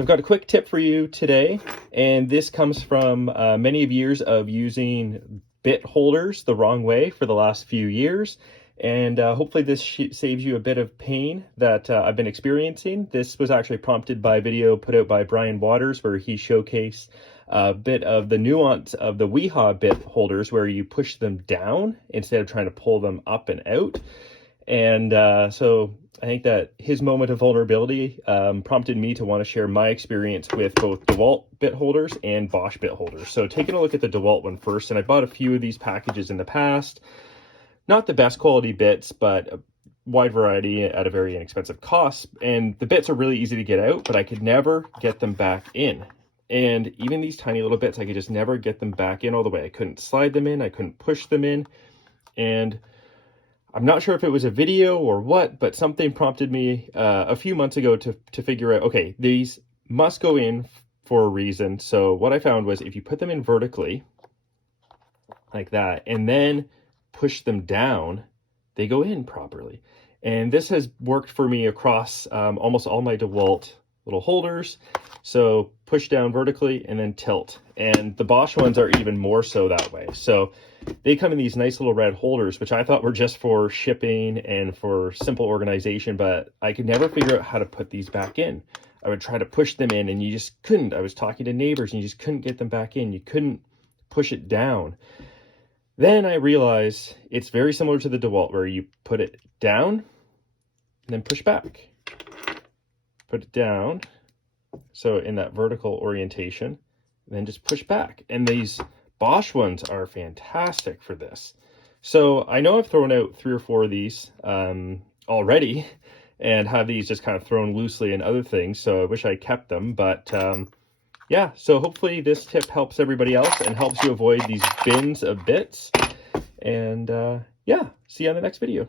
So I've got a quick tip for you today, and this comes from many of years of using bit holders the wrong way for the last few years. And hopefully this saves you a bit of pain that I've been experiencing. This was actually prompted by a video put out by Brian Waters where he showcased a bit of the nuance of the Weehaw bit holders where you push them down instead of trying to pull them up and out. And so I think that his moment of vulnerability prompted me to want to share my experience with both DeWalt bit holders and Bosch bit holders. So taking a look at the DeWalt one first, and I bought a few of these packages in the past. Not the best quality bits, but a wide variety at a very inexpensive cost. And the bits are really easy to get out, but I could never get them back in. And even these tiny little bits, I could just never get them back in all the way. I couldn't slide them in, I couldn't push them in. And I'm not sure if it was a video or what, but something prompted me a few months ago to figure out, okay, these must go in for a reason. So what I found was if you put them in vertically, like that, and then push them down, they go in properly. And this has worked for me across almost all my DeWalt little holders. So push down vertically and then tilt. And the Bosch ones are even more so that way. So they come in these nice little red holders, which I thought were just for shipping and for simple organization, but I could never figure out how to put these back in. I would try to push them in and you just couldn't. I was talking to neighbors and you just couldn't get them back in. You couldn't push it down. Then I realized it's very similar to the DeWalt where you put it down and then push back. Put it down, so in that vertical orientation, and then just push back. And these Bosch ones are fantastic for this. So I know I've thrown out 3 or 4 of these already and have these just kind of thrown loosely in other things. So I wish I kept them, but yeah, so hopefully this tip helps everybody else and helps you avoid these bins of bits. And yeah, see you on the next video.